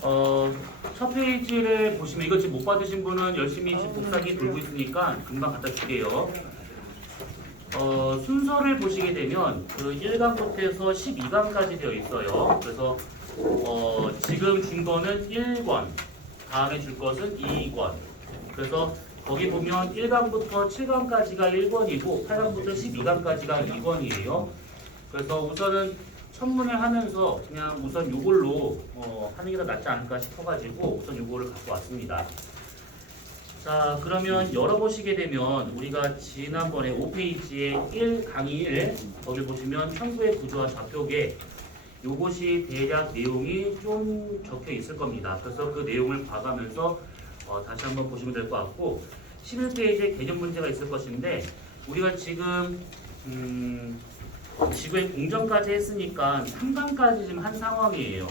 첫 페이지를 보시면 이거 지금 못 받으신 분은 열심히 지금 복사기 돌고 있으니까 금방 갖다 줄게요. 순서를 보시게 되면 그 1강부터 12강까지 되어 있어요. 그래서 지금 준 거는 1권, 다음에 줄 것은 2권. 그래서 거기 보면 1강부터 7강까지가 1권이고 8강부터 12강까지가 2권이에요. 그래서 우선은 천문을 하면서 그냥 우선 요걸로 하는 게 더 낫지 않을까 싶어가지고 우선 요거를 갖고 왔습니다. 자, 그러면 열어보시게 되면 우리가 지난번에 5페이지에 1 강의 1 거기 보시면 평구의 구조와 좌표계 요것이 대략 내용이 좀 적혀 있을 겁니다. 그래서 그 내용을 봐가면서 다시 한번 보시면 될 것 같고 11페이지에 개념 문제가 있을 것인데 우리가 지금 지구의 공전까지 했으니까 3강까지 지금 한 상황이에요.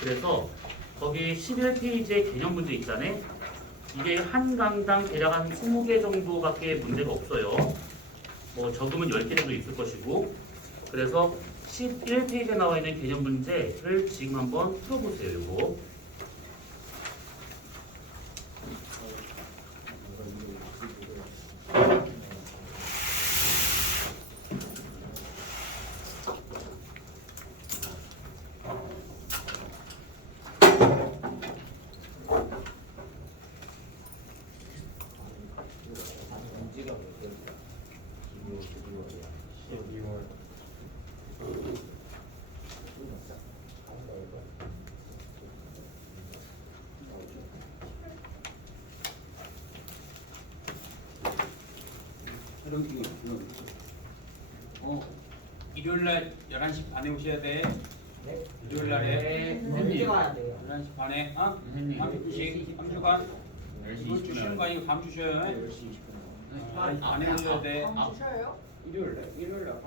그래서 거기 11페이지에 개념 문제 있잖아요. 이게 한 강당 대략 한 20개 정도밖에 문제가 없어요. 뭐 적으면 10개 정도 있을 것이고. 그래서 11페이지에 나와 있는 개념 문제를 지금 한번 풀어보세요. 이거. 일요일날 11시 반에 오셔야 돼. 네. 일요일날에 언제 가야 돼요? 11시 반에 선생님. 3주간 10시 이번 주 쉬는 거 아니고 다음 주 쉬어요. 10시 20분. 안에 오셔야 돼. 쉬어요? 일요일날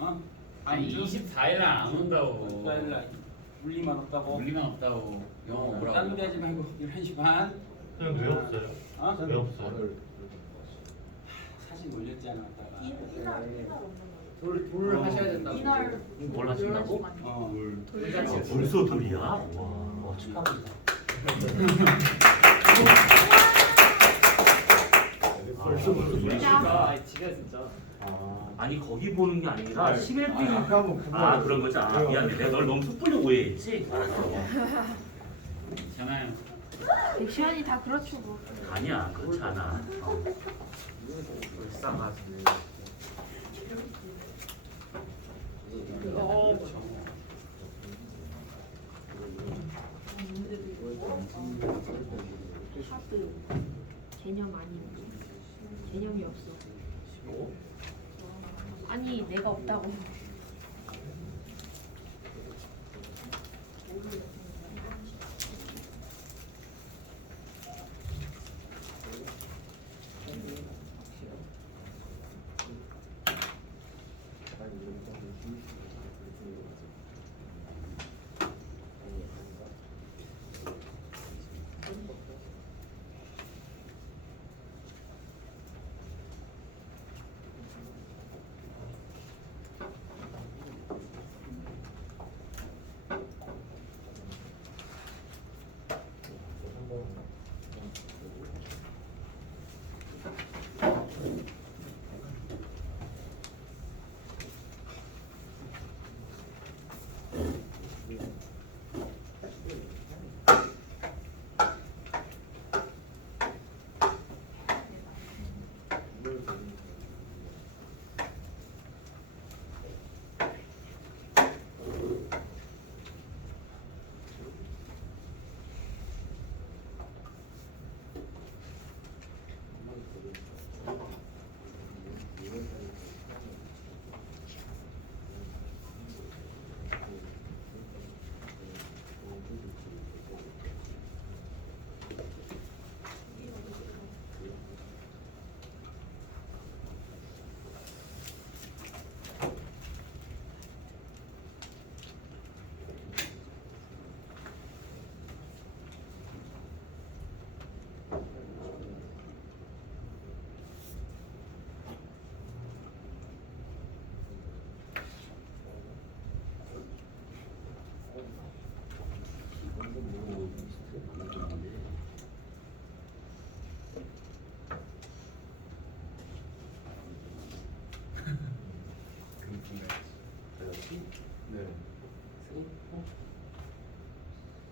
어? 아니 24일날 안 온다고. 14일날 물리만 없다고. 물리만 없다고. 영어 오라고. 딴 소리 하지 말고 11시 반. 그냥 왜 없어요? 어? 왜 없어요? 사진 올렸잖아. 아빠가. 돌 하셔야 된다고. 이날 뭘 하신다고? 어. 벌써 돌이야? 와, 축하합니다. 벌써 돌이야? 지가 진짜. 아니 거기 보는 게 아니라 11페이지 아까 뭐 그거 그런 거지. 미안해. 내가 널 너무 섣불리 오해했지? 알았어. 괜찮아요. 백시환이 다 그렇죠 뭐. 아니야, 그렇지 않아. 불쌍하지. 하드 개념 아닌데 개념이 없어. 아니 내가 없다고.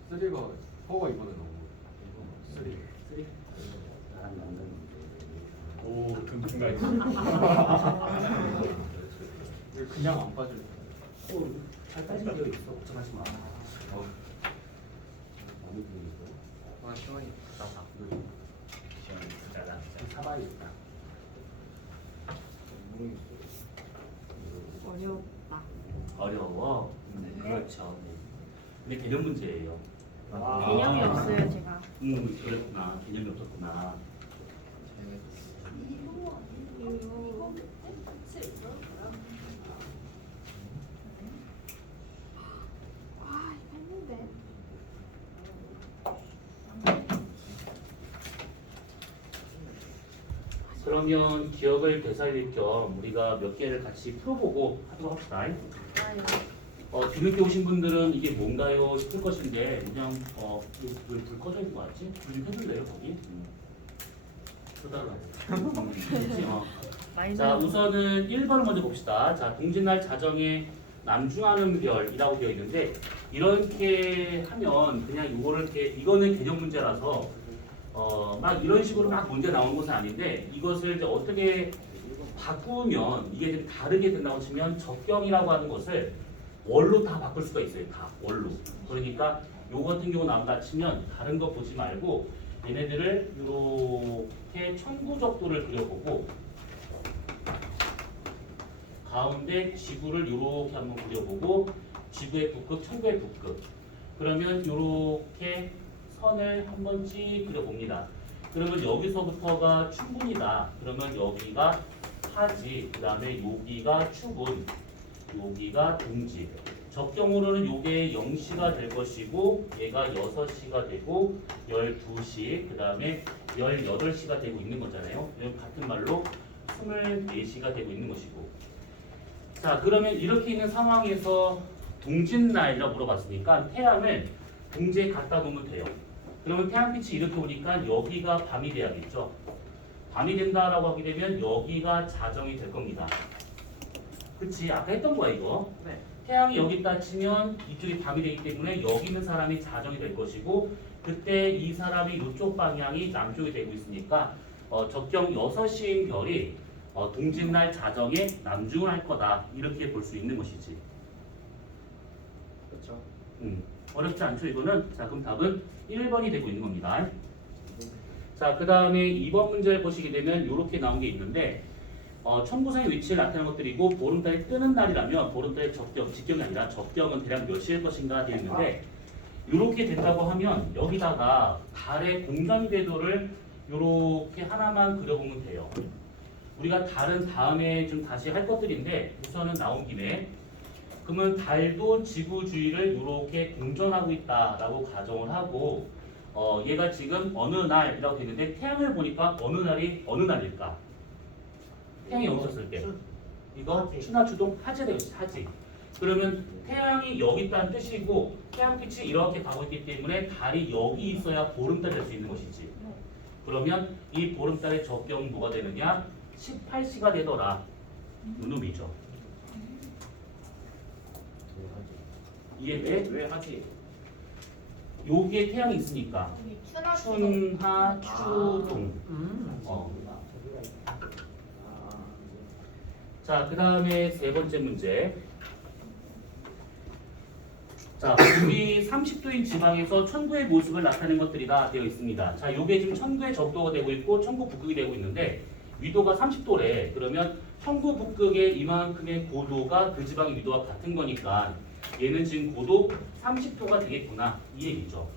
쓰리가 퍼가 이번에 나온 거. 쓰리. 오 금통까지. 이거 그냥 안 빠질. 잘 빠진 거 있어. 걱정하지 마. 와 시원이. 사봐야겠다. 어렵다. 어려워. 그렇죠. 근데 개념 문제예요. 개념이 없어요 제가. 그랬구나. 개념이 없었구나. 아 이거 했는데. 그러면 기억을 되살릴 겸 우리가 몇 개를 같이 풀어보고 하도록 합시다. 아유. 뒤늦게 오신 분들은 이게 뭔가요 싶을 것인데 그냥 왜불 꺼져 있는 거 같지? 불 좀 켜줄래요 거기? 켜달라고. 그치? 자 우선은 1번을 먼저 봅시다. 자 동짓날 자정에 남중하는 별이라고 되어 있는데 이렇게 하면 그냥 이거를 이렇게 이거는 개념 문제라서 막 이런 식으로 막 문제 나오는 것은 아닌데 이것을 이제 어떻게 바꾸면 이게 좀 다르게 된다고 치면 적경이라고 하는 것을 월로 다 바꿀 수가 있어요. 다 월로. 그러니까 요 같은 경우 나온다 치면 다른 거 보지 말고 얘네들을 이렇게 천구적도를 그려보고 가운데 지구를 이렇게 한번 그려보고 지구의 북극, 천구의 북극. 그러면 이렇게 선을 한번 씩 그려봅니다. 그러면 여기서부터가 충분이다. 그러면 여기가 하지. 그 다음에 여기가 추분. 여기가 동지. 적경으로는 요게 0시가 될 것이고 얘가 6시가 되고 12시 그 다음에 18시가 되고 있는 거잖아요. 같은 말로 24시가 되고 있는 것이고 자 그러면 이렇게 있는 상황에서 동짓날이라고 물어봤으니까 태양을 동지에 갖다 놓으면 돼요. 그러면 태양빛이 이렇게 오니까 여기가 밤이 돼야겠죠. 밤이 된다라고 하게 되면 여기가 자정이 될 겁니다. 그치? 아까 했던 거야 이거. 네. 태양이 여기 있다 치면 이쪽이 밤이 되기 때문에 여기 있는 사람이 자정이 될 것이고 그때 이 사람이 이쪽 방향이 남쪽이 되고 있으니까 적경 6시인 별이 동짓날 자정에 남중을 할 거다 이렇게 볼 수 있는 것이지. 그렇죠. 어렵지 않죠 이거는? 자 그럼 답은 1번이 되고 있는 겁니다. 자 그 다음에 2번 문제를 보시게 되면 이렇게 나온 게 있는데 천구상의 위치를 나타내는 것들이고 보름달이 뜨는 날이라면 보름달의 적경, 직경이 아니라 적경은 대략 몇 시일 것인가 되어 있는데 이렇게 된다고 하면 여기다가 달의 공전 궤도를 이렇게 하나만 그려보면 돼요. 우리가 달은 다음에 좀 다시 할 것들인데 우선은 나온 김에 그러면 달도 지구 주위를 이렇게 공전하고 있다라고 가정을 하고 얘가 지금 어느 날이라고 되어 있는데 태양을 보니까 어느 날이 어느 날일까? 태양이 여기 있었을 때 이거 추나 추동 하지가 되겠지 하지. 그러면 태양이 여기 있다는 뜻이고 태양빛이 이렇게 가고 있기 때문에 달이 여기 있어야 보름달이 될 수 있는 것이지. 그러면 이 보름달의 적경은 뭐가 되느냐? 18시가 되더라. 이놈이죠. 이해? 왜 하지? 여기에 태양이 있으니까 춘하 추동. 자, 그 다음에 세 번째 문제. 자, 우리 30도인 지방에서 천구의 모습을 나타낸 것들이다 되어 있습니다. 자, 요게 지금 천구의 적도가 되고 있고 천구 북극이 되고 있는데 위도가 30도래. 그러면 천구 북극의 이만큼의 고도가 그 지방의 위도가 같은 거니까 얘는 지금 고도 30도가 되겠구나 이 얘기죠.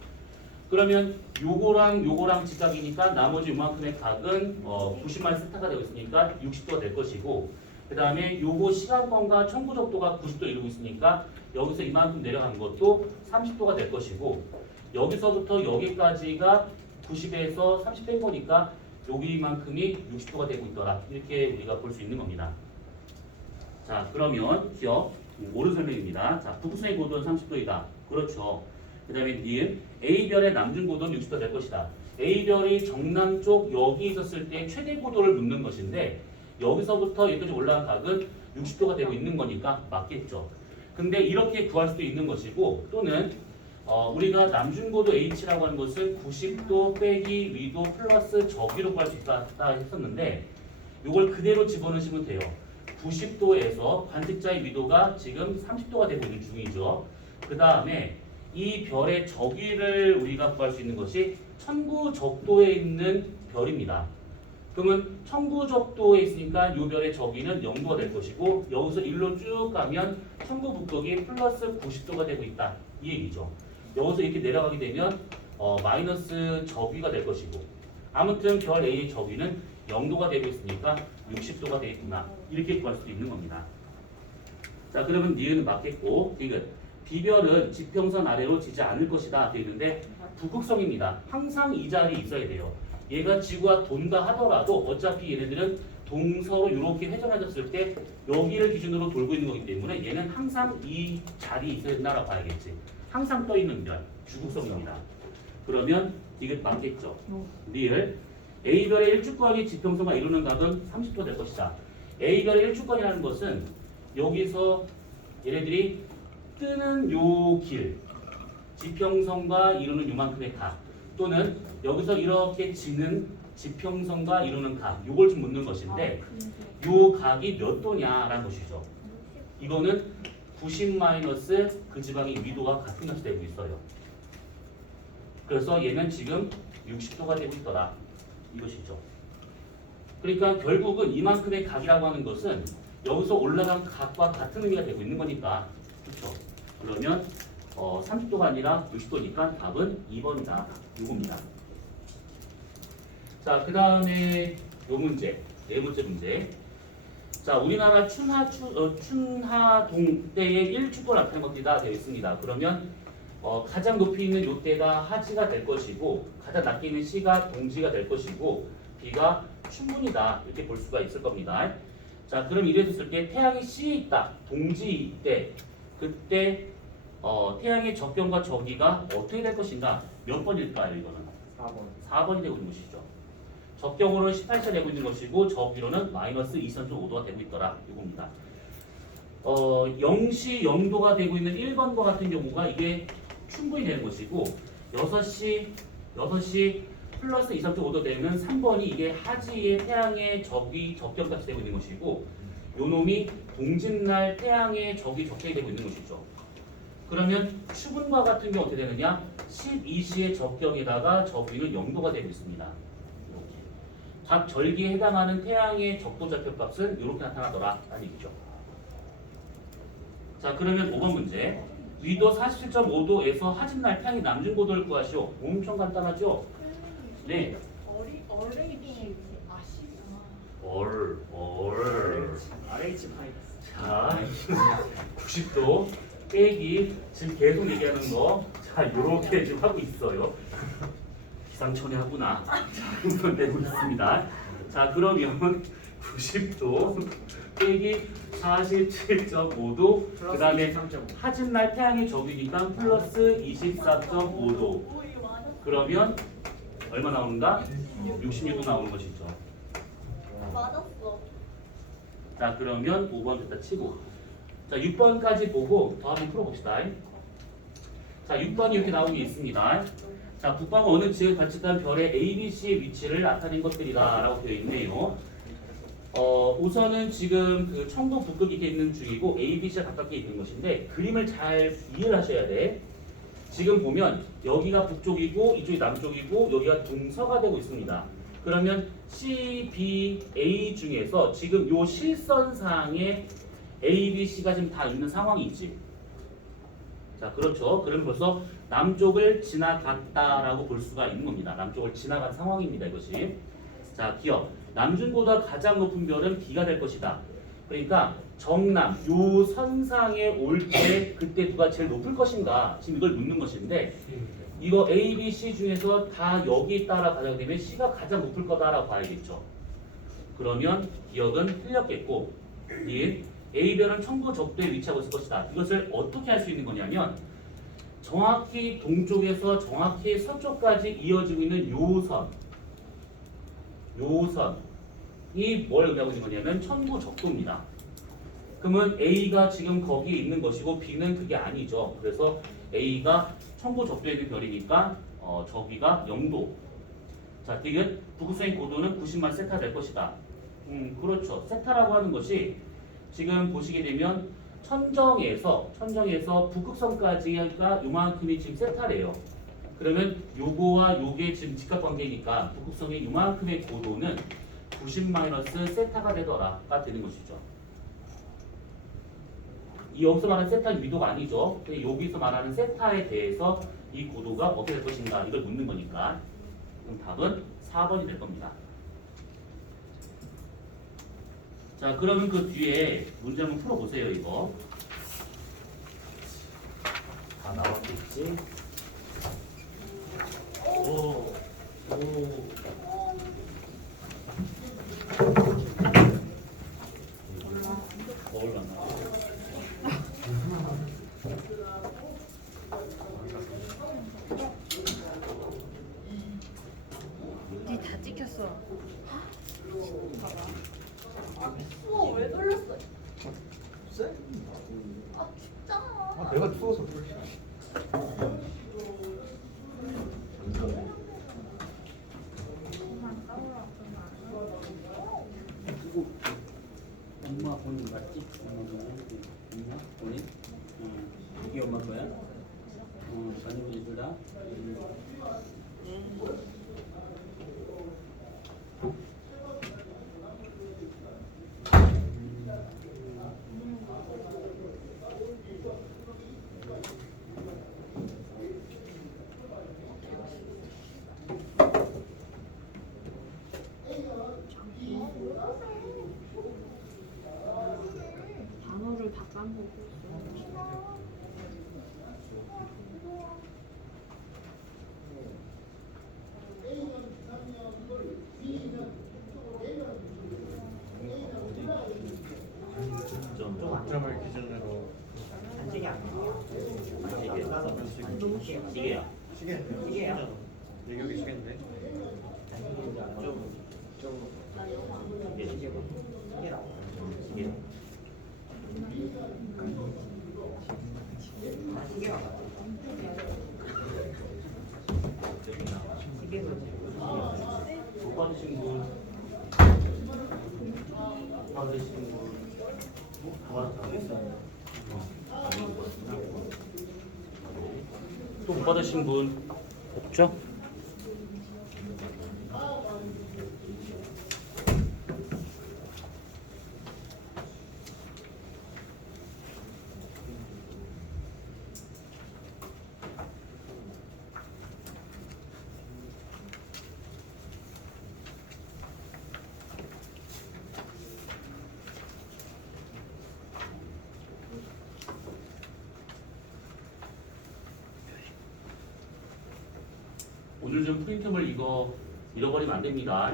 그러면 요거랑 지각이니까 나머지 요만큼의 각은 90만 스타가 되고 있으니까 60도가 될 것이고 그 다음에 요거 시간권과 천구 적도가 90도 이루고 있으니까 여기서 이만큼 내려간 것도 30도가 될 것이고 여기서부터 여기까지가 90에서 30 뺀 거니까 여기만큼이 60도가 되고 있더라. 이렇게 우리가 볼 수 있는 겁니다. 자 그러면 기억 옳은 설명입니다. 자 북극성의 고도는 30도이다. 그렇죠. 그 다음에 니은 A별의 남중 고도는 60도 될 것이다. A별이 정남쪽 여기 있었을 때 최대 고도를 묻는 것인데 여기서부터 여기까지 올라간 각은 60도가 되고 있는 거니까 맞겠죠. 근데 이렇게 구할 수도 있는 것이고 또는 우리가 남중고도 H라고 하는 것은 90도 빼기 위도 플러스 저기로 구할 수 있다 했었는데 이걸 그대로 집어넣으시면 돼요. 90도에서 관측자의 위도가 지금 30도가 되고 있는 중이죠. 그 다음에 이 별의 저기를 우리가 구할 수 있는 것이 천구적도에 있는 별입니다. 그러면 천구적도에 있으니까 이 별의 저기는 0도가 될 것이고 여기서 1로 쭉 가면 천구북극이 플러스 90도가 되고 있다. 이 얘기죠. 여기서 이렇게 내려가게 되면 마이너스 저기가 될 것이고 아무튼 별 A의 저기는 0도가 되고 있으니까 60도가 되겠구나. 이렇게 구할 수도 있는 겁니다. 자, 그러면 니은은 맞겠고 디귿. B별은 지평선 아래로 지지 않을 것이다 되어 있는데 북극성입니다. 항상 이 자리에 있어야 돼요. 얘가 지구와 돈다 하더라도 어차피 얘네들은 동서로 이렇게 회전해졌을 때 여기를 기준으로 돌고 있는 거기 때문에 얘는 항상 이 자리에 있어야 된다고 봐야겠지. 항상 떠 있는 별, 주극성입니다. 그러면 이게 맞겠죠. 리을 A별의 일주권이 지평선과 이루는 각은 30도 될 것이다. A별의 일주권이라는 것은 여기서 얘네들이 뜨는 요 길, 지평선과 이루는 요만큼의 각 또는 여기서 이렇게 지는 지평선과 이루는 각 요걸 좀 묻는 것인데 요 각이 몇 도냐라는 것이죠. 이거는 90 마이너스 그 지방의 위도가 같은 것이 되고 있어요. 그래서 얘는 지금 60도가 되고 있더라. 이것이죠. 그러니까 결국은 이만큼의 각이라고 하는 것은 여기서 올라간 각과 같은 의미가 되고 있는 거니까. 그렇죠? 그러면 30도가 아니라 60도니까 답은 2번이다. 이겁니다. 자, 그 다음에 요 문제, 네 번째 문제. 자, 우리나라 춘하동 때의 일주권 나타낸 것들이 다 되어 있습니다. 그러면 가장 높이 있는 요 때가 하지가 될 것이고 가장 낮게 있는 시가 동지가 될 것이고 B가 춘분이다 이렇게 볼 수가 있을 겁니다. 자, 그럼 이랬을 때 태양이 C에 있다. 동지 때 그때 태양의 적경과 저기가 어떻게 될 것인가? 몇 번일까요? 이거는 4번이 되고 있는 것이죠. 적경으로는 18차 되고 있는 것이고 저기로는 마이너스 23.5도가 되고 있더라. 이겁니다. 0시 0도가 되고 있는 1번과 같은 경우가 이게 충분히 되는 것이고 6시 플러스 23.5도 되면 3번이 이게 하지의 태양의 적이 적경같이 되고 있는 것이고 요 놈이 동짓날 태양의 적이 적경이 되고 있는 것이죠. 그러면 추분과 같은 경우 어떻게 되느냐? 12시의 적경에다가 저기는 0도가 되고 있습니다. 이렇게. 각 절기에 해당하는 태양의 적도 좌표값은 이렇게 나타나더라. 라는 얘기죠. 자, 그러면 5번 문제. 위도 47.5도에서 하진날 태양이 남중고도를 구하시오. 엄청 간단하죠? 네. 어레이비 아시잖아. RH 파이. 자, 90도 빼기 지금 계속 얘기하는 거. 자, 요렇게 지금 하고 있어요. 기상천외하구나. 자, 이건 되고 있습니다. 자, 그러면 90도 빼기 47.5도 그 다음에 하진날 태양의 적이니까 플러스 24.5도 그러면 얼마 나오는가? 66도 나오는 것이죠. 맞았어. 자, 그러면 5번 됐다 치고 자, 6번까지 보고 더 한번 풀어봅시다. 자, 6번이 이렇게 나오게 있습니다. 자, 북방은 어느 지역에 관측한 별의 A, B, C의 위치를 나타낸 것들이다 라고 되어 있네요. 우선은 지금 그 청도 북극이 이렇게 있는 중이고 A, B, C가 가깝게 있는 것인데 그림을 잘 이해를 하셔야 돼. 지금 보면 여기가 북쪽이고 이쪽이 남쪽이고 여기가 동서가 되고 있습니다. 그러면 C, B, A 중에서 지금 요 실선상에 A, B, C가 지금 다 있는 상황이 있지. 자, 그렇죠. 그럼 벌써 남쪽을 지나갔다라고 볼 수가 있는 겁니다. 남쪽을 지나간 상황입니다. 이것이. 자, 기억. 남중보다 가장 높은 별은 B가 될 것이다. 그러니까 정남 요 선상에 올 때 그때 누가 제일 높을 것인가 지금 이걸 묻는 것인데 이거 A, B, C 중에서 다 여기 따라 가자고 되면 C가 가장 높을 거다라고 봐야겠죠. 그러면 기억은 틀렸겠고 A별은 청구적도에 위치하고 있을 것이다. 이것을 어떻게 할 수 있는 거냐면 정확히 동쪽에서 정확히 서쪽까지 이어지고 있는 요선이 뭘 의미하고 있는 거냐면 천구적도입니다. 그러면 A가 지금 거기에 있는 것이고 B는 그게 아니죠. 그래서 A가 청고 접두에 있는 별이니까 저기가 0도. 자, 디귿 북극성의 고도는 90만 세타 될 것이다. 그렇죠. 세타라고 하는 것이 지금 보시게 되면 천정에서 북극성까지가 요만큼이 지금 세타래요. 그러면 요거와 요게 지금 직각관계니까 북극성의 요만큼의 고도는 90 세타가 되더라가 되는 것이죠. 이 여기서 말하는 세타 위도가 아니죠. 근데 여기서 말하는 세타에 대해서 이 고도가 어떻게 될 것인가 이걸 묻는 거니까 그럼 답은 4번이 될 겁니다. 자, 그러면 그 뒤에 문제 한번 풀어보세요. 이거 다 나왔겠지? 오. 올랐나? 니다 찍혔어. 추워 왜 돌렸어? 쎄? 아 춥잖아. 아, 내가 추워서 그렇지. 그만 싸우라. 그리고 엄마 본인 맞지? 엄마 본인? 이게 엄마 거야? 자녀분이 둘 다? 단어를 다 까먹고 있어. 점을 기준으로 이게야. 시계야? 여기 시계인데? 이게. 못 받으신 분, 받으신 분, 또 못 받으신 분 없죠? 오늘 좀 프린트물 이거 잃어버리면 안 됩니다.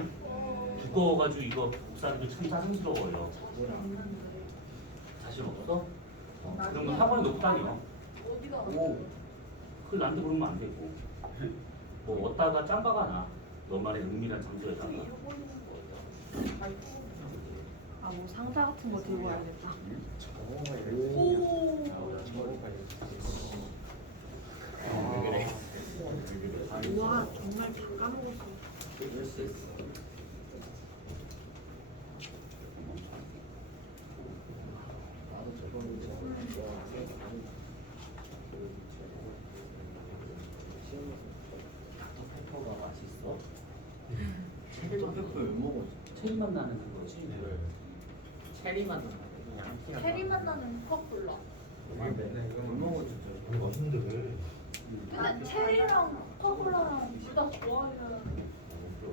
두꺼워가지고 이거 복사하기도 참 짜증스러워요. 자신 없어? 그럼 너 학원에 놓고 다녀. 어디가? 그걸 나한테 그러면 안 되고. 뭐 얻다가 짬바가 나. 너만의 은밀한 장소에다가. 아 뭐 상자 같은 거 들고 와야겠다. 왜 그래? 와 정말 다 까먹었어. 페퍼가 맛있어. 페퍼 왜 먹어? 체리맛 나는 그거지. 체리만 체리맛 나는 코카콜라. 왜 먹어 진짜? 아니, 맛있는데 왜? 근데 체리랑 코카콜라랑 둘 다 좋아하는.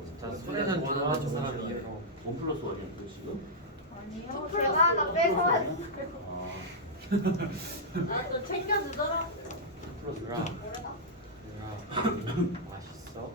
진짜 술에는 좋아하는 사람이에요. 1+1이야 또 지금? 아니요. 제가 하나 뺏어왔어요. 아, 나도 챙겨주더라. 유라, 그래다. 맛있어?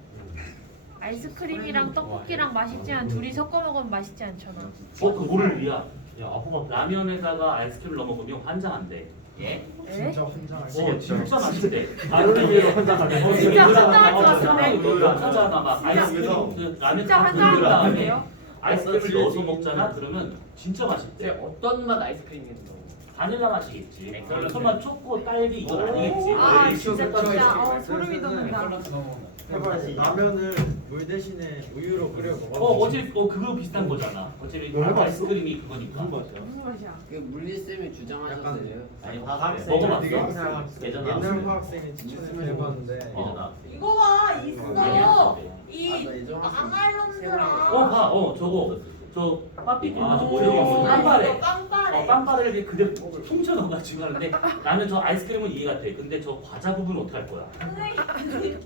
아이스크림이랑 떡볶이랑 맛있지만 둘이 섞어 먹으면 맛있지 않잖아. 그거를 리야. 야, 아빠가 라면에다가 아이스크림을 넣어 먹으면 환장한대. 예? 에? 환장할 진짜 맛있대. 아이스크림으로 환장하네. 진짜 환장할 것 같은데? 하잖아 막 아이스크림 그 라면 진짜 다 끓인 환장할 것 다음에 같은데요? 아이스크림을 넣어서 먹잖아. 그러면 진짜 맛있대. 어떤 맛 아이스크림인지 바닐라 맛이겠지. 설마 초코, 딸기 이건 아니겠지. 아 에이, 진짜 진짜 진짜 소름이 돋는다. 해봐야지. 라면을 물 대신에 우유로 끓여 먹어. 어차피 그거 비슷한 거잖아. 어차피 아이스크림이 그거니까. 무슨 맛이야? 그 물리쌤이 주장하셨어요. 아니 먹어봤어? 예전에 옛날 화학생이 추천해봤는데. 이거 봐 있어. 이 나 예전 아말론드랑. 봐, 저 빠삐끼 아, 가지고 저거 올려놓은 빵빠레. 빵빠레. 빵빠레를 이렇게 그대로 통쳐 넣어가지고 하는데 나는 저 아이스크림은 이해가 돼. 근데 저 과자 부분 어떻게 할 거야? 선생님.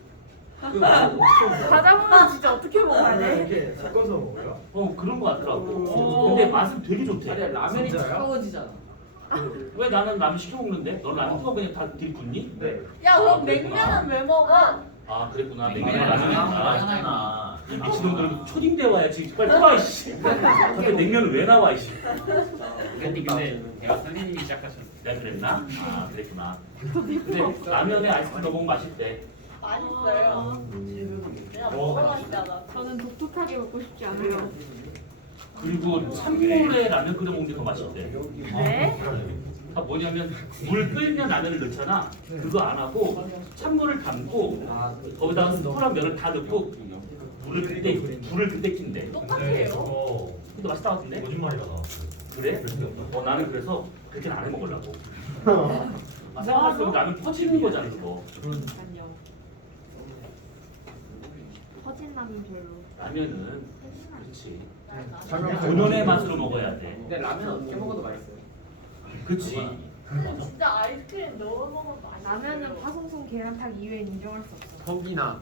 과자 먹으면 진짜 어떻게 먹어야 돼? 이렇게 섞어서 먹어요? 그런 거 같더라고. 근데 맛은 되게 좋대. 아니 라면이 진짜요? 차가워지잖아. 왜 나는 라면 시켜 먹는데? 넌 라면 뜨거 그냥 다 들이붓니? 네. 야 아, 그럼 그랬구나. 냉면은 왜 먹어? 아 그랬구나. 냉면 냉면 라면 라면이구나. 하잖아. 이 미친놈들은 초딩대 와야지. 빨리 들어와 이씨. 갑자기 냉면은 왜 나와 이씨. 근데 대화 선생님이 시작하셨어. 내가 그랬나? 아 그랬구나. 근데 라면에 아이스크림 넣으면 맛있대. 맛있어요. 내가 먹어봤잖아. 저는 독특하게 먹고 싶지 않아요. 그리고 찬물에 라면 끓여 먹는 게 더 맛있대. 네? 그러니까 뭐냐면 물 끓면 라면을 넣잖아. 그거 안 하고 찬물을 담고 거기다가 스프랑 면을 다 넣고 불을 그때 킨대. 똑같아요. 근데 맛있다 같은데? 거짓말이다 나. 그래? 나는 그래서 그렇게는 안 해 먹으려고. 생각할수록 라면 퍼지는 거잖아 그거. 아니요. 퍼진 라면 별로. 라면은 그렇지. 설명 본연의 맛으로 먹어야 돼. 근데 라면 어떻게 먹어도 맛있어요. 그치. 진짜 아이스크림 넣어 먹으면 맛있어. 라면은 파송송 계란탕 이외엔 인정할 수 없어. 콩기나.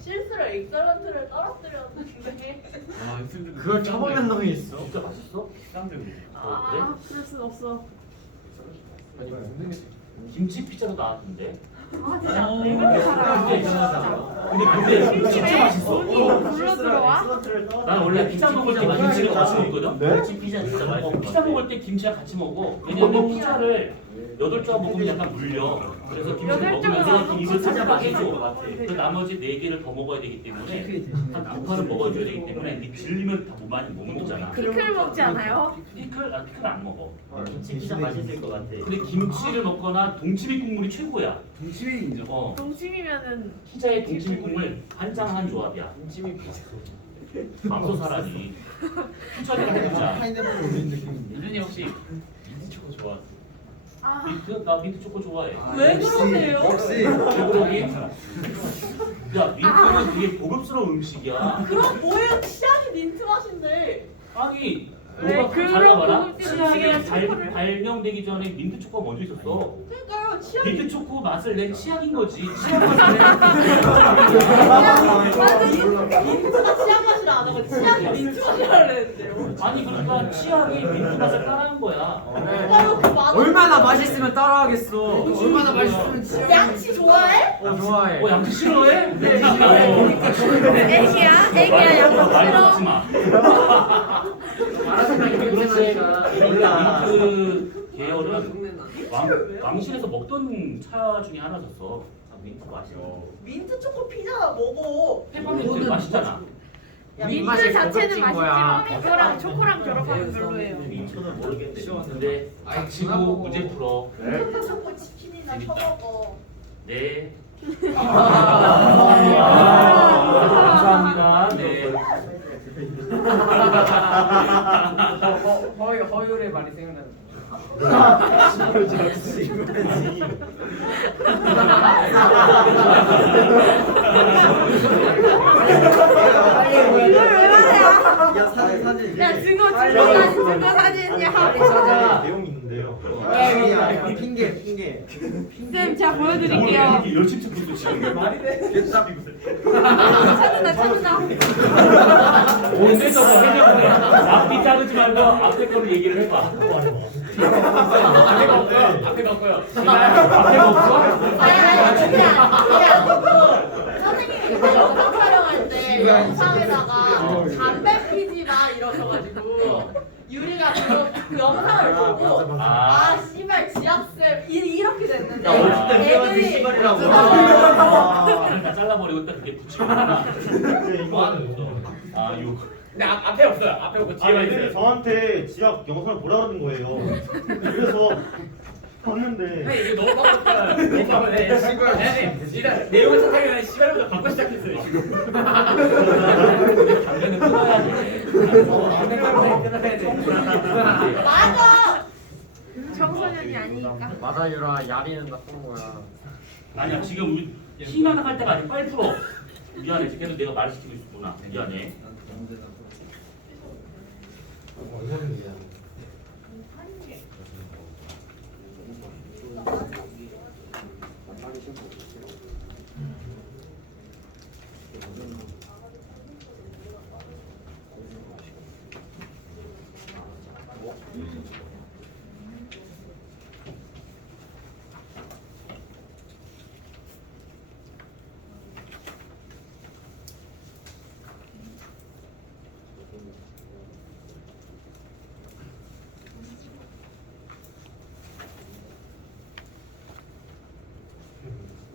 실수로 엑설런트를 떨어뜨렸는데. 그걸 처먹는 놈이 있어. 진짜 맛있어? 사람들 그래? 아 그럴 순 없어. 아니 무슨 김치 피자도 나왔던데. 아 진짜 왜 그렇게 살아? 근데 진짜 맛있어. 불러 들어와? 난 원래 피자 먹을 때 김치를 같이 먹거든. 멸치 피자 진짜 맛있어. 피자 먹을 때 김치랑 같이 먹어. 왜냐면 피자를 8조각 먹으면 약간 물려. 그래서 김치 여덟 조각 먹으면서 먹으면 입을 살짝 진짜 해줘. 맛있어. 그 나머지 4개를 더 먹어야 되기 때문에 한 2판은 먹어줘야 되기 때문에 네 질리면 다 못 많이 못 먹잖아. 피클 먹지 않아요? 피클 안 먹어. 김치 피자 맛있을 것 같아. 근데 김치를 먹거나 동치미 국물이 최고야. 동치미 인정. 동치미면은 피자에 동치미 국물 한장한 조합이야. 동치미 피자. 맘소사라니. 추천이가 해주자. 파인애플 올린 느낌. 유준이 혹시 민트 초코 좋아하세요? 아 나 민트 초코 좋아해. 왜 그러세요? 역시. 왜 그러니? 야 민트는 되게 고급스러운 음식이야. 그럼 뭐예요? 치약이 민트 맛인데. 아니 왜 너가 그런 잘라봐라. 고급스러운 치약이 음식을 발명되기 전에 민트 초코가 먼저 있었어. 그러니까요. 치약이. 민트 초코 맛을 낸 치약인 거지. 치약 맛을 맞아. 민트가 치약 맛이라 안 하고 치약이 민트 맛이라 그랬는데요. 아니 그러니까 치약이 민트 맛을 따라한 거야. 아유 그 맛. 얼마나 맛있으면 따라하겠어. 얼마나 맛있으면 진짜. 양치 좋아해? 좋아해. 양치 싫어해? 네. 애기야 양복 말 싫어. 듣지 마. 말하자면 이렇게 그렇지. 하니까. 원래 민트 계열은 왕실에서 먹던 차 중에 하나였어. 민트 맛이요. 민트 초코 피자나 먹어. 페퍼민트 맛있잖아. 민트 자체는 고급진 거야. 맛있지만 이거랑 초코랑 결합하면 별로예요. 민초는 모르겠는데. 근데 닥치고 문제 풀어. 민트 초코 치킨이나 쳐먹어. 네. 감사합니다. 네. 허율의 말이 생각나는. 이걸 왜 말해? 야 사진. 야 증거 사진이야. 찾아. 내용 있는데요. 야 핑계. 쌤 제가 보여드릴게요. 이렇게 열심히 찍고 지금 말이 돼? 찾는다. 언제 저거 해명을 해? 앞뒤 자르지 말고 앞에 거를 얘기를 해봐. 앞에가 없고요. 앞에가 없어? 아니 그게 아니고 선생님이 그때 영상 촬영할 때 영상에다가 담배 피지 마 이러셔가지고 유리가 그 영상을 보고 아 씨발 지압쌤 이렇게 됐는데 애들이 말을 다 잘라버리고 딱 이렇게 붙이거나. 이거 하는 거. 아, 요. 근데 앞에 없어요. 앞에 없고 뒤에만 얘네들 있어요. 저한테 지압 영상을 보라 그러는 거예요. 그래서 봤는데 근데 이거 너무 빡빡하다. 너무 빡빡해. 시발. 일단 내용을 찾아가면 시발부터 바꿔 시작했어요 지금. 당연히 끊어야지. 끝나야 돼. 맞아. 청소년이 아니니까. 맞아 유라 야리는 나쁜 거야. 아니야 지금 우리 희망 할 때가 아니라 빨리 풀어. 미안해 지금 내가 말 시키고 있었구나. 미안해.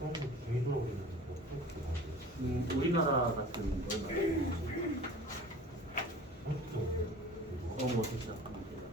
그런 거 뒤돌아버리는 거 우리나라 같은 그런 거 시작하면 돼요.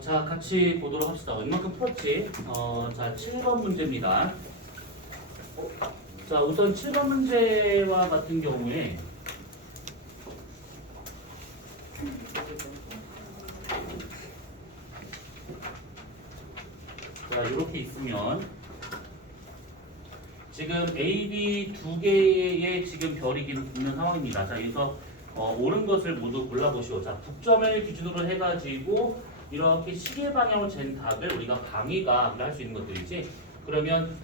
자, 같이 보도록 합시다. 이만큼 풀었지? 자, 7번 문제입니다. 자, 우선 7번 문제와 같은 경우에 자, 이렇게 있으면 지금 A, B 두 개의 지금 별이 있는 상황입니다. 자, 여기서 옳은 것을 모두 골라보시오. 자, 북점을 기준으로 해가지고 이렇게 시계 방향으로 잰 답을 우리가 방위각을 할 수 있는 것들이지. 그러면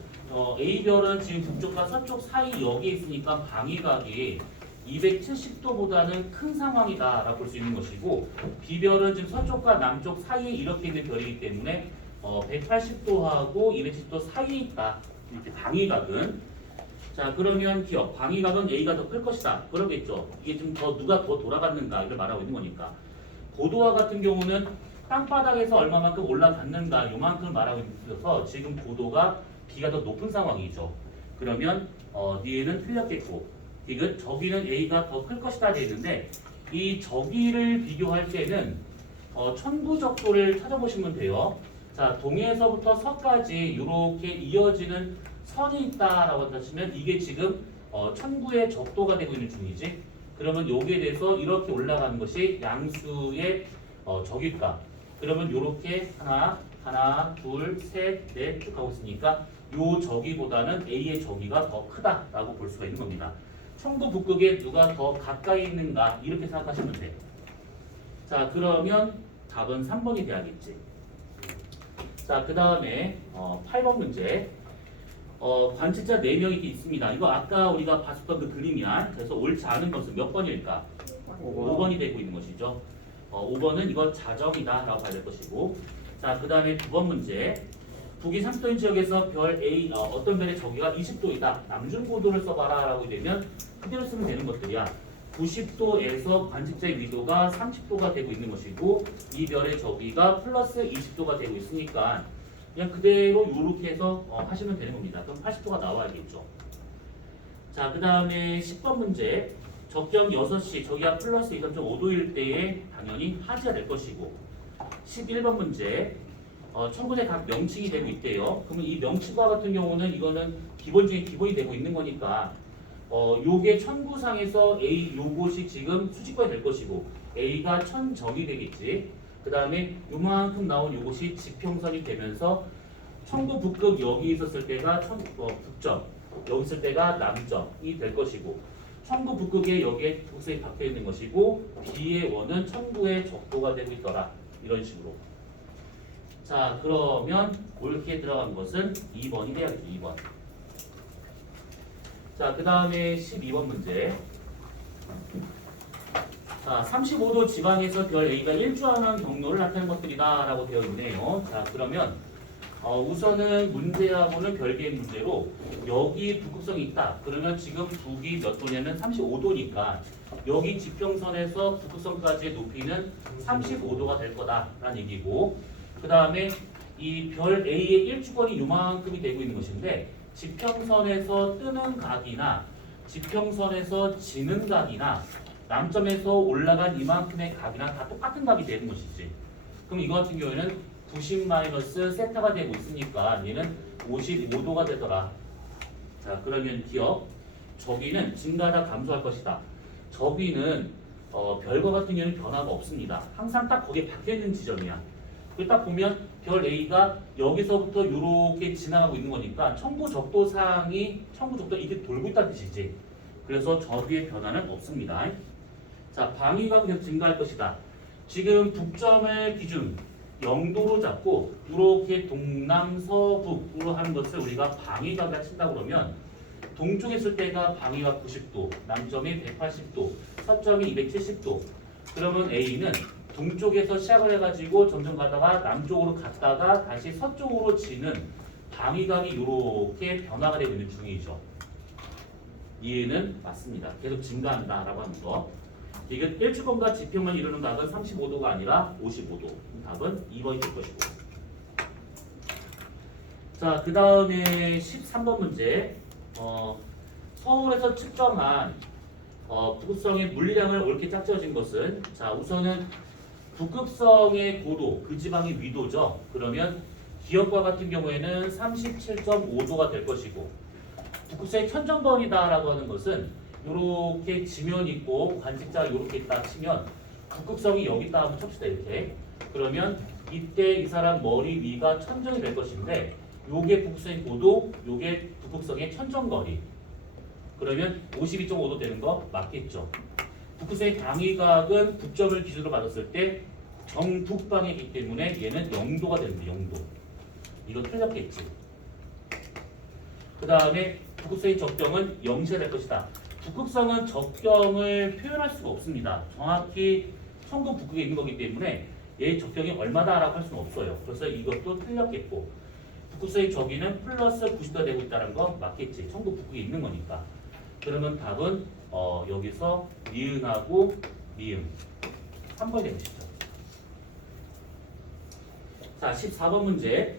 A별은 지금 북쪽과 서쪽 사이 여기에 있으니까 방위각이 270도보다는 큰 상황이다라고 볼 수 있는 것이고, B별은 지금 서쪽과 남쪽 사이에 이렇게 있는 별이기 때문에 180도하고 270도 사이에 있다. 이렇게 방위각은. 자, 그러면 기억. 방위각은 A가 더 클 것이다. 그러겠죠. 이게 좀 누가 더 돌아갔는가 이걸 말하고 있는 거니까. 고도와 같은 경우는 땅바닥에서 얼마만큼 올라갔는가 요만큼 말하고 있어서 지금 고도가 B가 더 높은 상황이죠. 그러면 D는 틀렸겠고, 디귿 저기는 A가 더 클 것이다 되어 있는데, 이 저기를 비교할 때는 천부적도를 찾아보시면 돼요. 자, 동에서부터 서까지 이렇게 이어지는 선이 있다라고 하시면 이게 지금 천부의 적도가 되고 있는 중이지. 그러면 여기에 대해서 이렇게 올라가는 것이 양수의 적일까? 그러면 이렇게 하나, 둘, 셋, 넷 쭉 가고 있으니까 요 저기보다는 A의 저기가 더 크다라고 볼 수가 있는 겁니다. 청도 북극에 누가 더 가까이 있는가 이렇게 생각하시면 돼. 자 그러면 답은 3번이 돼야겠지. 자 그 다음에 8번 문제. 관측자 4명이 있습니다. 이거 아까 우리가 봤었던 그 그림이야. 그래서 옳지 않은 것은 몇 번일까? 5번이 되고 있는 것이죠. 5번은 이거 자정이다 라고 봐야 될 것이고. 자 그 다음에 9번 문제. 북위 30도인 지역에서 별 A 어떤 별의 저기가 20도이다. 남중고도를 써봐라 라고 되면 그대로 쓰면 되는 것들이야. 90도에서 관측자의 위도가 30도가 되고 있는 것이고 이 별의 저기가 플러스 20도가 되고 있으니까 그냥 그대로 이렇게 해서 하시면 되는 겁니다. 그럼 80도가 나와야겠죠. 자, 그 다음에 10번 문제. 적경 6시, 저기가 플러스 23.5도일 때에 당연히 하지가 될 것이고 11번 문제. 천군의 각 명칭이 되고 있대요. 그러면 이 명칭과 같은 경우는 이거는 기본 중에 기본이 되고 있는 거니까 요게 천구상에서 A 요것이 지금 수직권이 될 것이고 A가 천정이 되겠지. 그 다음에 요만큼 나온 요것이 지평선이 되면서 청도 북극 여기 있었을 때가 북점, 여기 있을 때가 남점이 될 것이고 청도 북극에 여기에 북선이 박혀 있는 것이고 B의 원은 청구의 적도가 되고 있더라. 이런 식으로. 자 그러면 옳게 들어간 것은 2번이 돼야겠죠. 2번. 자 그 다음에 12번 문제. 자 35도 지방에서 별 A가 일주하는 경로를 나타내는 것들이다 라고 되어 있네요. 자 그러면 우선은 문제하고는 별개의 문제로 여기 북극성이 있다. 그러면 지금 북이 몇 도냐면 35도니까 여기 지평선에서 북극성까지의 높이는 35도가 될 거다라는 얘기고 그 다음에 이 별 A의 일주권이 요만큼이 되고 있는 것인데 지평선에서 뜨는 각이나 지평선에서 지는 각이나 남점에서 올라간 이만큼의 각이나 다 똑같은 각이 되는 것이지. 그럼 이거 같은 경우에는 90 마이너스 세타가 되고 있으니까 얘는 55도가 되더라. 자 그러면 기억. 저기는 증가하다 감소할 것이다. 저기는 별과 같은 경우는 변화가 없습니다. 항상 딱 거기에 박혀있는 지점이야. 그걸 딱 보면 별 A가 여기서부터 이렇게 지나가고 있는 거니까 청구 적도상이 청구 적도 이게 돌고 있다는 뜻이지. 그래서 저기의 변화는 없습니다. 자 방위가 그냥 증가할 것이다. 지금 북점을 기준 0도로 잡고 이렇게 동남서북으로 하는 것을 우리가 방위각이라 친다 그러면 동쪽에 있을 때가 방위각 90도, 남점이 180도, 서점이 270도. 그러면 A는 동쪽에서 시작을 해가지고 점점 가다가 남쪽으로 갔다가 다시 서쪽으로 지는 방위각이 이렇게 변화가 되고 있는 중이죠. 이해는 맞습니다. 계속 증가한다라고 하는 거. 이게 일주권과 지평만 이루는 각은 35도가 아니라 55도. 답은 2번이 될 것이고. 자, 그 다음에 13번 문제. 서울에서 측정한 북극성의 물리량을 옳게 짝지어진 것은 자 우선은 북극성의 고도, 그 지방의 위도죠. 그러면 기역과 같은 경우에는 37.5도가 될 것이고 북극성의 천정거리다라고 하는 것은 이렇게 지면 있고 관측자가 이렇게 있다 치면 북극성이 여기 있다 하면 칩시다 이렇게. 그러면 이때 이 사람 머리 위가 천정이 될 것인데 요게 북극성의 고도, 요게 북극성의 천정거리. 그러면 52.5도 되는 거 맞겠죠. 북극성의 방위각은 북점을 기준으로 받았을 때 정북방이기 때문에 얘는 0도가 됩니다. 0도. 이거 틀렸겠지. 그 다음에 북극성의 적경은 0시가 될 것이다. 북극성은 적경을 표현할 수가 없습니다. 정확히 청도 북극에 있는 거기 때문에 얘의 적경이 얼마다라고 할 수는 없어요. 그래서 이것도 틀렸겠고 북극성의 저기는 플러스 90도가 되고 있다는 거 맞겠지. 청도 북극에 있는 거니까. 그러면 답은 여기서 니은하고 미음 3번이 되는 것이죠. 자 14번 문제.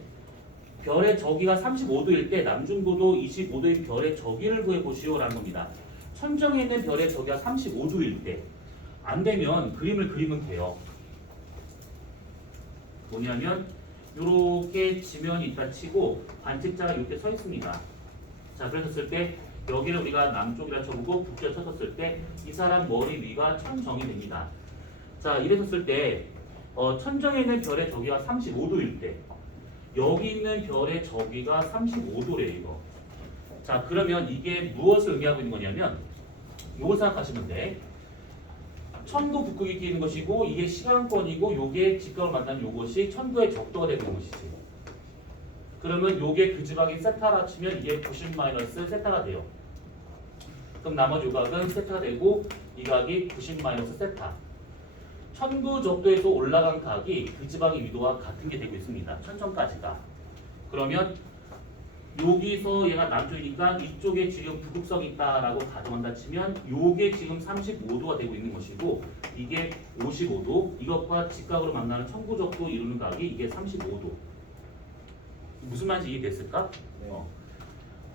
별의 저기가 35도일 때 남중고도 25도인 별의 저기를 구해보시오 라는 겁니다. 천정에 있는 별의 저기가 35도일 때 안 되면 그림을 그리면 돼요. 뭐냐면 이렇게 지면이 있다 치고 관측자가 이렇게 서 있습니다. 자 그랬을 때 여기를 우리가 남쪽이라 쳐보고 북쪽에 쳤을 때 이 사람 머리 위가 천정이 됩니다. 자 이랬을 때 천정에 있는 별의 저기가 35도일 때 여기 있는 별의 저기가 35도래 이거. 자 그러면 이게 무엇을 의미하고 있는 거냐면 요걸 생각하시면 돼. 천부 북극이 끼는 것이고 이게 시간권이고 요게 직각을 만나는 요것이 천부의 적도가 되는 것이지. 그러면 요게 그 지방이 세타라 치면 이게 90 마이너스 세타가 돼요. 그럼 나머지 요각은 세타가 되고 이 각이 90 마이너스 세타. 천부 적도에서 올라간 각이 그 지방의 위도와 같은 게 되고 있습니다. 천천까지가. 그러면 여기서 얘가 남쪽이니까 이쪽에 지금 북극성이 있다라고 가정한다 치면 요게 지금 35도가 되고 있는 것이고 이게 55도, 이것과 직각으로 만나는 천부적도 이루는 각이 이게 35도. 무슨 말인지 이해됐을까?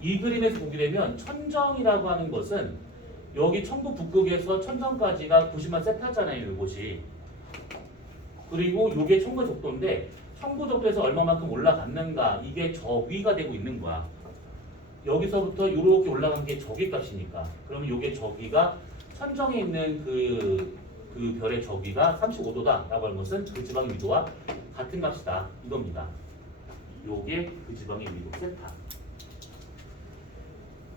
이 그림에서 보게 되면 천정이라고 하는 것은 여기 천부 북극에서 천정까지가 90만 세타잖아요, 이곳이. 그리고 요게 천부 적도인데 천부 적도에서 얼마만큼 올라갔는가 이게 저 위가 되고 있는 거야. 여기서부터 이렇게 올라간 게 저기 값이니까. 그러면 요게 저기가 천정에 있는 그 별의 저기가 35도다라고 하는 것은 그 지방의 위도와 같은 값이다 이겁니다. 요게 그 지방의 위도 세타.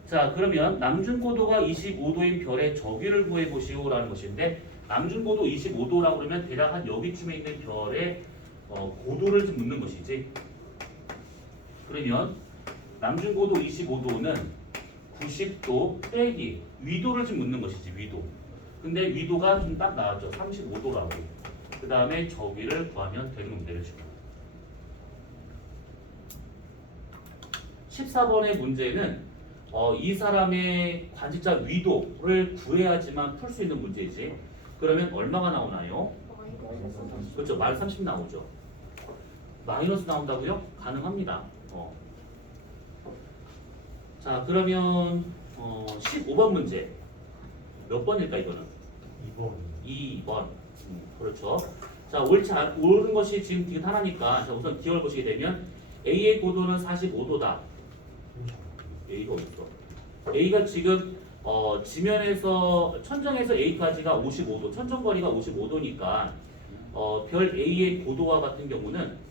자, 그러면 남중고도가 25도인 별의 저기를 구해 보시오라는 것인데 남중고도 25도라고 그러면 대략 한 여기쯤에 있는 별의 고도를 좀 묻는 것이지. 그러면 남중고도 25도는 90도 빼기 위도를 좀 묻는 것이지, 위도. 근데 위도가 좀 딱 나왔죠. 35도라고. 그 다음에 저기를 구하면 되는 겁니다. 이런 식으로. 14번의 문제는 이 사람의 관직자 위도를 구해야지만 풀 수 있는 문제이지. 그러면 얼마가 나오나요? 그렇죠. 마이너스 30 나오죠. 마이너스 나온다고요? 가능합니다. 자, 그러면 15번 문제. 몇 번일까 이거는? 2번. 그렇죠. 자, 옳은 것이 지금 디귿 하나니까 자, 우선 기억을 보시게 되면 A의 고도는 45도다. A가 어딨어? A가 지금 지면에서 천정에서 A까지가 55도, 천정거리가 55도니까 별 A의 고도와 같은 경우는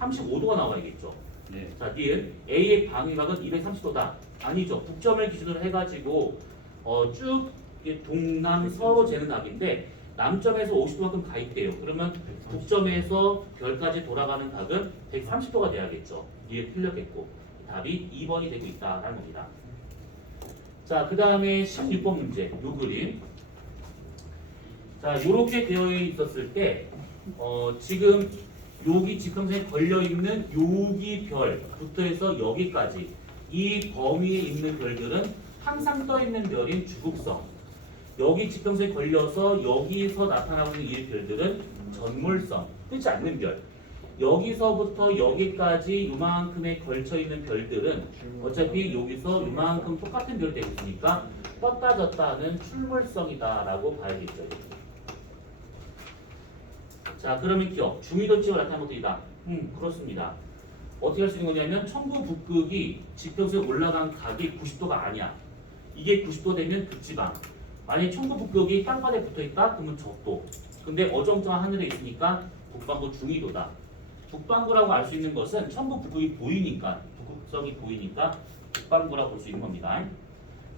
35도가 나와야겠죠. 네. 자, 뒤에 A의 방위각은 230도다. 아니죠. 북점을 기준으로 해가지고 쭉 동남서로 재는 각인데 남점에서 50도만큼 가 있대요. 그러면 북점에서 별까지 돌아가는 각은 130도가 돼야겠죠. 이해 틀렸겠고 답이 2번이 되고 있다라는 겁니다. 자, 그 다음에 16번 문제. 요 그림. 자, 요렇게 되어 있었을 때 지금 여기 지평선에 걸려있는 여기 별부터 해서 여기까지 이 범위에 있는 별들은 항상 떠있는 별인 주극성, 여기 지평선에 걸려서 여기서 나타나고 있는 이 별들은 전물성, 뜨지 않는 별, 여기서부터 여기까지 요만큼에 걸쳐있는 별들은 어차피 여기서 요만큼 똑같은 별이 되고 있으니까 떴다 졌다는 출물성이다 라고 봐야겠죠. 자, 그러면 기억. 중위도치가 나타나는 것들이다. 그렇습니다. 어떻게 할 수 있는 거냐면 천부 북극이 지평선에 올라간 각이 90도가 아니야. 이게 90도 되면 극지방. 만약에 천부 북극이 땅바닥에 붙어있다? 그러면 적도. 근데 어정쩡한 하늘에 있으니까 북반구 중위도다. 북반구라고 알 수 있는 것은 천부 북극이 보이니까, 북극성이 보이니까 북반구라고 볼 수 있는 겁니다.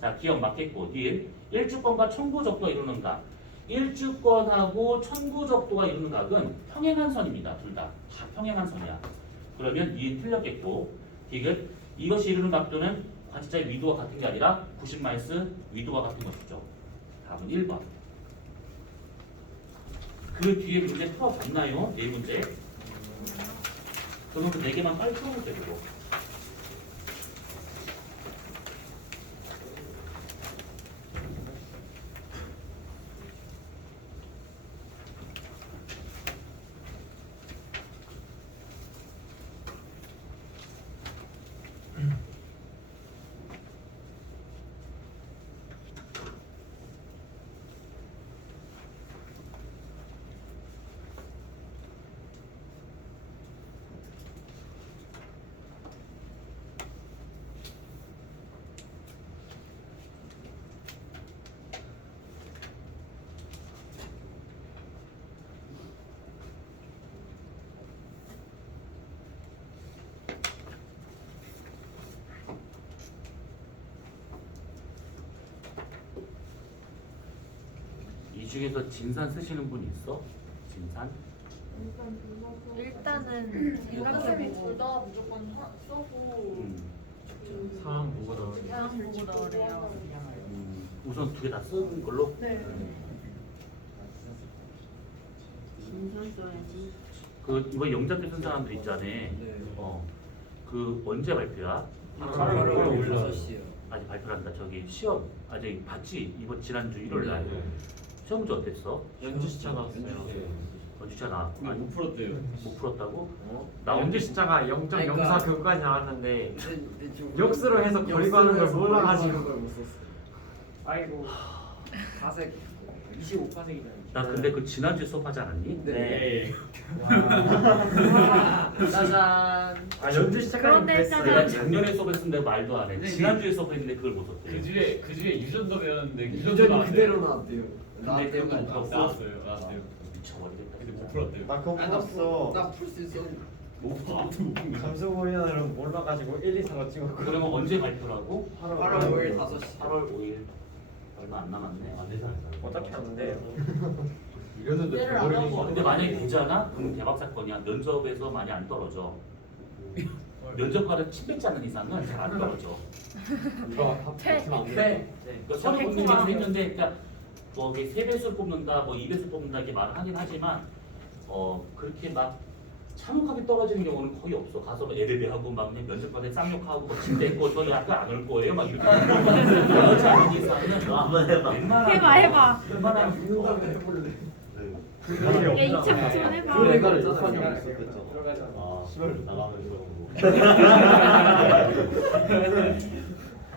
자, 기억 맞겠고. 뒤에 일주권과 천부적도가 이루는 각. 일주권하고 천부적도가 이루는 각은 평행한 선입니다. 둘 다. 다 평행한 선이야. 그러면 이해 틀렸겠고. 디귿. 이것이 이루는 각도는 관측자의 위도와 같은 게 아니라 90 마이너스 위도와 같은 것이죠. 답은 1번. 그 뒤에 문제 풀어봤나요? 네 문제. 그러면 그 4개만 빨리 풀어볼게요. 그거. 중에서 진산 쓰시는 분 있어? 진산? 일단은 선생님이 생각해보고 둘다 무조건 쓰고 상황 보고 넣어. 상황 보고 넣으래요. 우선 두 개 다 쓰는 걸로? 네. 진선 써야지. 그 이번 영작교 쓴 사람들 있잖아. 그 언제 발표야? 아직 발표한다. 저기 시험 아직 봤지? 이번 지난주 1월 날. 시험 문제 어땠어? 연주 시차 나왔어요. 연주차 나왔고 아니 못 풀었대요. 못 풀었다고? 나 연주 시차가 0.04 그러니까- 그거까지 나왔는데 역수로 해서 거리 가는 걸 몰라가지고. 아이고 가색 25파색이잖아요. 나 근데 그 지난주에 수업하지 않았니? 네. 짜잔. 아 연주 시차까지 그런데 그랬어요. 내가 작년에 수업했는데 말도 안 해. 네, 지난주에 수업했는데 그걸 못 썼대. 그 주에 유전도 배웠는데 유전이 그대로 나왔대요. 근데 그거 못 풀었어? 나왔어요. 미쳐버리겠다. 근데 못 풀었대요. 나 그거 풀었어. 나풀 수 있어. 못 풀었대. 감수 공연으로 몰라가지고 1, 2, 4로 찍었고. 그러면 언제 발표라고? 8월 5일 5시. 8월 5일. 얼마 안 남았네. 어떻게 하는데? 얘를 안 하고 근데 만약에 되잖아? 그럼 대박 사건이야. 면접에서 많이 안 떨어져. 면접과는 침 뱉지 않는 이상은 잘 안 떨어져. 퇴. 그러니까 서류 뽑는 게 있는데, 그러니까 뭐 이게 3배수를 뽑는다, 뭐 2배수 뽑는다 이렇게 말을 하긴 하지만, 그렇게 막 참혹하게 떨어지는 경우는 거의 없어. 가서 뭐 에베베하고 막 그냥 면접관에 쌍욕하고 뭐 침 뱉고 저희 학교 안 올 거예요, 막 이렇게 그러지 않는 이상은 너 한번 해봐. 해봐. 해볼래. 얘 2차 붙이면 해봐. 그래가를 들어가자. 아, 시발 나가면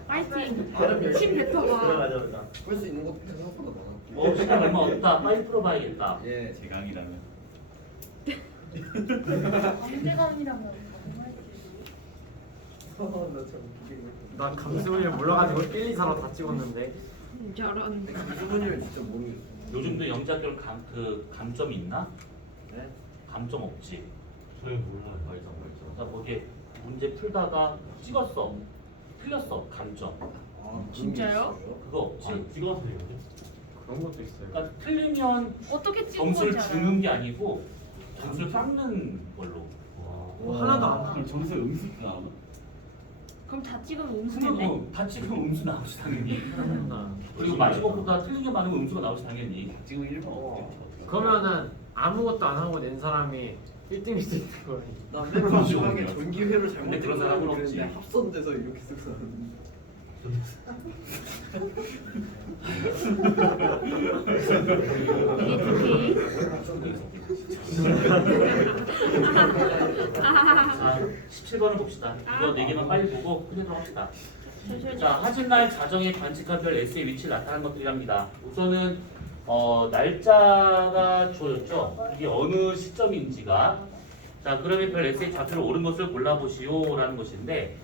파이팅. 침 뱉어봐. 들어가자. 풀수 있는 것도 생각보다 많아. 시간 얼마 없다. 빨리 풀어봐야겠다. 예. 제강이라면. 강제감이라면 나 감수 공연 몰라가지고 1, 2, 4로 다 찍었는데. 저런. 수분이를 진짜 모르겠어. 요즘도 영작교를 감점이 있나? 네? 감점 없지. 저희 몰라요. 그러니까 뭐 이게 문제 풀다가 찍었어. 틀렸어. 감점. 아, 진짜요? 그거 없지. 찍어왔어요. 그런 것도 있어요. 그러니까 틀리면 어떻게 찍은 점수를 건지 주는 알아요? 게 아니고 점수를 깎는 걸로. 하나도 안 그럼 점수 음식 나오나? 그럼 다 찍으면 음수겠네. 그리고 다 찍으면 음수 나오지 당연히. 나왔나. 그리고 마지막보다 틀린 게 많으면 음수가 나오지 당연히. 지금 1번 없겠죠. 그러면은 아무것도 안 하고 낸 사람이 1등일 수 있는 거예요. 나맨 마지막에 전기회로 잘못 근데 그런 사람은 없지. 그랬는데 합선돼서 이렇게 쓱 썼는데. 이게 특히. 자, 17번을 봅시다. 이거 4개만 빨리 보고 끝내도록 합시다. 잠시만요. 자, 하진날 자정에 관측한 별 S의 위치를 나타내는 것들이랍니다. 우선은 날짜가 주어졌죠. 이게 어느 시점인지가. 자, 그러면 별 S의 좌표를 옳은 것을 골라보시오라는 것인데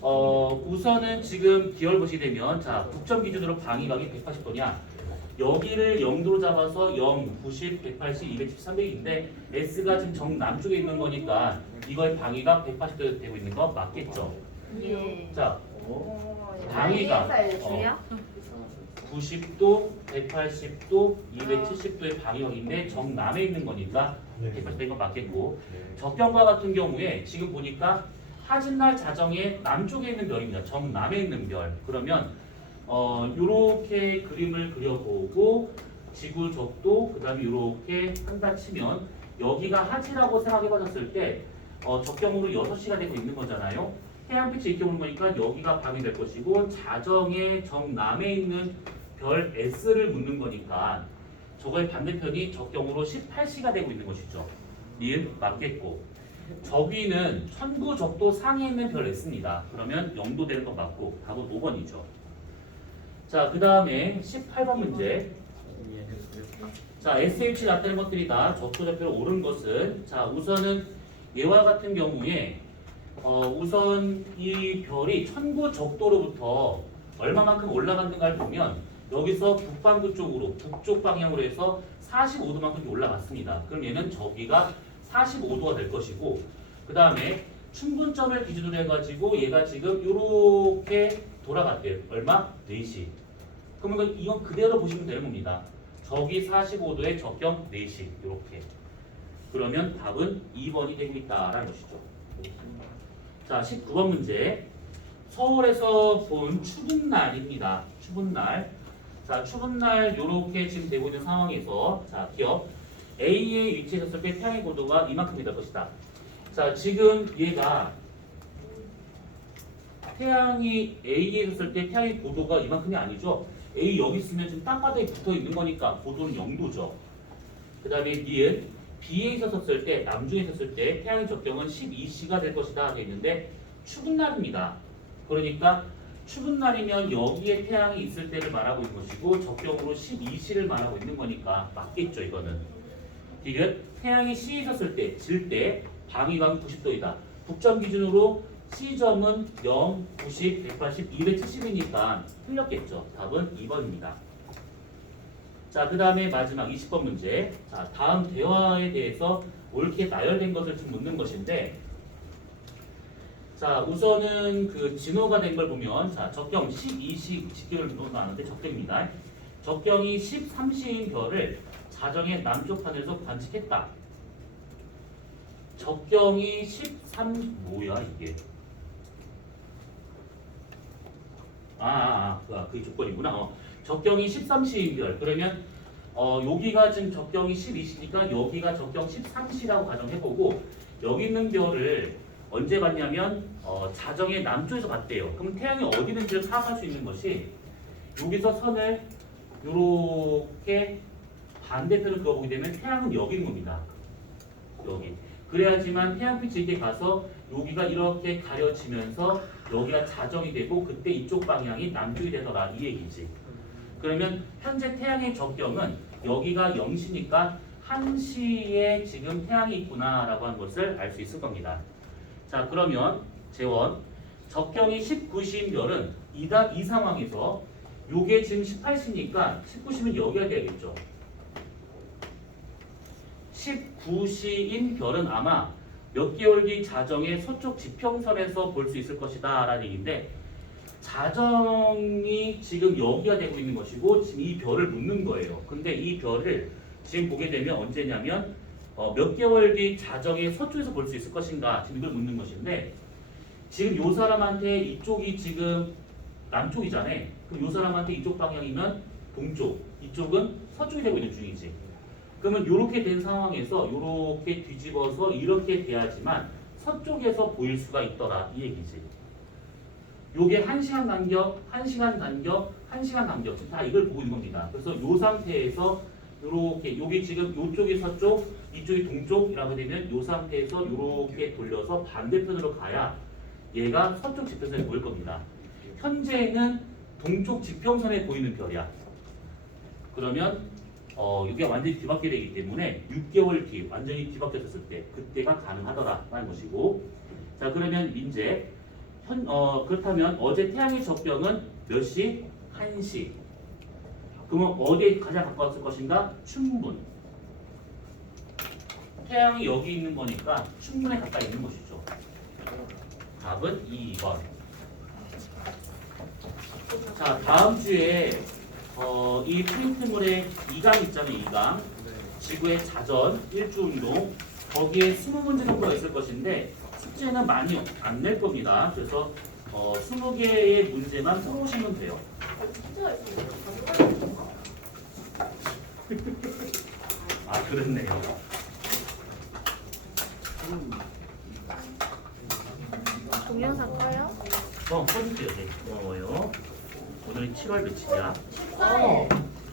우선은 지금 기열 보시게 되면 자, 북점 기준으로 방위각이 180도냐. 여기를 0도로 잡아서 0, 90, 180, 270, 300인데 S가 지금 정남쪽에 있는 거니까 이거의 방위가 180도 되고 있는 거 맞겠죠? 예. 자, 방위가 주야? 90도, 180도, 270도의 방위각인데 정남에 있는 거니까 180도인 건 맞겠고 적경과 같은 경우에 지금 보니까 하진날 자정에 남쪽에 있는 별입니다. 정남에 있는 별. 그러면 요렇게 그림을 그려보고 지구 적도 그다음에 요렇게 한다 치면 여기가 하지라고 생각해 봤을 때 적경으로 6시가 되고 있는 거잖아요. 해양빛이 이렇게 오는 거니까 여기가 방이 될 것이고 자정의 정남에 있는 별 S를 묻는 거니까 저거의 반대편이 적경으로 18시가 되고 있는 것이죠. 니은 맞겠고 저기는 천부적도 상에 있는 별 S입니다. 그러면 0도 되는 건 맞고 답은 5번이죠. 자, 그 다음에 18번 문제. 자, SH 나타낸 것들이다. 적도좌표를 옳은 것은 자, 우선은 얘와 같은 경우에 우선 이 별이 천부적도로부터 얼마만큼 올라갔는가를 보면 여기서 북반구 쪽으로 북쪽 방향으로 해서 45도만큼 올라갔습니다. 그럼 얘는 저기가 45도가 될 것이고 그 다음에 충분점을 기준으로 해가지고 얘가 지금 이렇게 돌아갔대요. 얼마? 4시. 그러면 이건 그대로 보시면 되는 겁니다. 저기 45도에 적경 4시 이렇게. 그러면 답은 2번이 되고 있다라는 것이죠. 자, 19번 문제. 서울에서 본 추운 날입니다. 추운 날. 자, 추운 날 이렇게 지금 되고 있는 상황에서 자, 기업 A의 위치에 섰을 때 태양의 고도가 이만큼이 될 것이다. 자, 지금 얘가 태양이 A에 섰을 때 태양의 고도가 이만큼이 아니죠. A 여기 있으면 지금 땅바닥에 붙어 있는 거니까 고도는 0도죠. 그 다음에 B은 B에 섰을 때, 남중에 섰을 때 태양의 적경은 12시가 될 것이다 하고 있는데 추운 날입니다. 그러니까 추운 날이면 여기에 태양이 있을 때를 말하고 있는 것이고 적경으로 12시를 말하고 있는 거니까 맞겠죠, 이거는. 디귿 태양이 C에 섰을 때, 질 때 방위광 90도이다. 북점 기준으로 C점은 0, 90, 180, 270이니까 틀렸겠죠. 답은 2번입니다. 자, 그 다음에 마지막 20번 문제. 자, 다음 대화에 대해서 옳게 나열된 것을 좀 묻는 것인데, 자, 우선은 그 진호가 된 걸 보면, 자, 적경 12시 직경을 나누는데 적경입니다. 적경이 13시인 별을 자정의 남쪽 하늘에서 관측했다. 적경이 뭐야 이게? 그게 조건이구나. 적경이 13시인 별. 그러면 여기가 지금 적경이 12시니까 여기가 적경 13시라고 가정해보고 여기 있는 별을 언제 봤냐면 자정의 남쪽에서 봤대요. 그럼 태양이 어디 있는지를 파악할 수 있는 것이 여기서 선을 이렇게 반대편을 그어보게 되면 태양은 여기 있는 겁니다. 여기. 그래야지만 태양빛이 이렇게 가서 여기가 이렇게 가려지면서 여기가 자정이 되고 그때 이쪽 방향이 남쪽이 되더라 이 얘기지. 그러면 현재 태양의 적경은 여기가 0시니까 1시에 지금 태양이 있구나라고 하는 것을 알 수 있을 겁니다. 자, 그러면 재원 적경이 19시인 별은 이 상황에서 요게 지금 18시니까 19시면 여기가 돼야겠죠. 19시인 별은 아마 몇 개월 뒤 자정의 서쪽 지평선에서 볼 수 있을 것이다 라는 얘기인데 자정이 지금 여기가 되고 있는 것이고 지금 이 별을 묻는 거예요. 근데 이 별을 지금 보게 되면 언제냐면 몇 개월 뒤 자정의 서쪽에서 볼 수 있을 것인가 지금 이걸 묻는 것인데 지금 요 사람한테 이쪽이 지금 남쪽이잖아요. 그럼 요 사람한테 이쪽 방향이면 동쪽, 이쪽은 서쪽이 되고 있는 중이지. 그러면 이렇게 된 상황에서 이렇게 뒤집어서 이렇게 돼야지만 서쪽에서 보일 수가 있더라 이 얘기지. 요게 1시간 간격, 1시간 간격, 1시간 간격 지금 다 이걸 보고 있는 겁니다. 그래서 이 상태에서 이렇게 여기 지금 이쪽이 서쪽, 이쪽이 동쪽이라고 되면 이 상태에서 이렇게 돌려서 반대편으로 가야 얘가 서쪽 지평선에 보일 겁니다. 현재는 동쪽 지평선에 보이는 별이야. 그러면 이게 완전히 뒤바뀌게 되기 때문에 6개월 뒤 완전히 뒤바뀌었을 때 그때가 가능하더라라는 것이고 자 그러면 민재 그렇다면 어제 태양의 적경은 몇 시? 1시. 그러면 어디에 가장 가까웠을 것인가? 춘분. 태양이 여기 있는 거니까 춘분에 가까이 있는 것이죠. 답은 2번. 자 다음 주에 이 프린트물에 2강 있잖아요. 2강. 지구의 자전, 일주운동. 거기에 20문제 정도가 있을 것인데 숙제는 많이 안 낼 겁니다. 그래서 20개의 문제만 풀어오시면 돼요. 아 그렇네요. 동영상 꺼요? 꺼주세요. 네. 고마워요. 오늘이 7월 며칠이야? 14일.